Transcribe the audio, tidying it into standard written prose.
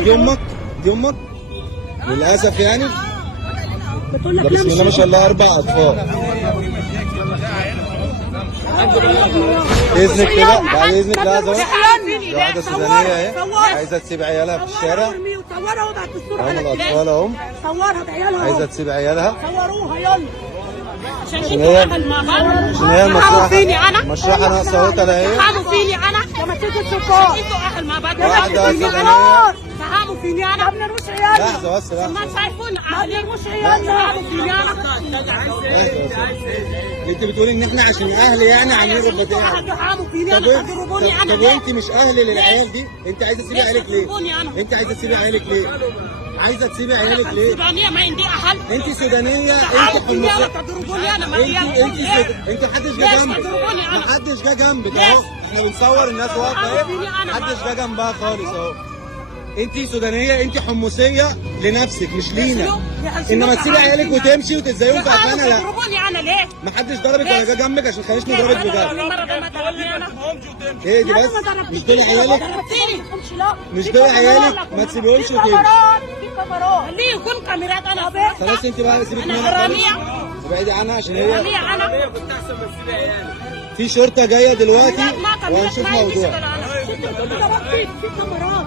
دي امك؟ دي امك؟ للاسف يعني. بتقول لك بسم الله ما شاء الله 4 اطفال. باذنك كده بعد اذنك لا زوج. دي واحده سودانيه اهي عايزه تسيب عيالها في الشارع. صورها وابعت الصوره هم على الاطفال اهم صورها بعيالها عايزه تسيب عيالها صوروها يلا عشان هي مشرحه ناقصه اهوتها اهي. فهموا فيني انا لما تيجي السلطان انتوا اهل ما بدنا واحده سودانيه. فهموا فيني انا ما بنرموش عيالنا لحظه بس لحظه. ما شايفون اهلي مش عيالنا فهموا فيني انا. انت بتقولي ان احنا عشان اهل يعني عاملين رباطيه. فهموا فيني انا تضربوني انا. طب وانت مش اهل للعيال دي؟ انت عايزه تسيبي عيالك ليه؟ انت عايزه تسيبي عيالك ليه؟ عايزه تسيبي عيالك ليه؟ سودانيه ما عندي اهل. انت سودانيه انت حمصيه. تضربوني انا ما انت محدش جه جنبك. محدش جه جنبك اهو. احنا بنصور الناس واقفه اهي. محدش جه جنبها خالص اهو. انت سودانيه انت حمصيه لنفسك مش لينا. انما تسيبي عيالك وتمشي وتتزينوا في اكلنا لا. تضربوني انا ليه؟ محدش ضربك ولا جه جنبك عشان خليش نضربك بجد. ايه دي بس؟ مش دول عيالك؟ مش دول عيالك؟ ما تسيبيهمش وتمشي. في كاميرات ليه يكون كاميرات انا خلاص انت بقى سيبك منها خالص. ابعدي عنها عشان هي انا في شرطه جايه دلوقتي وهنشوف موضوع. في كاميرات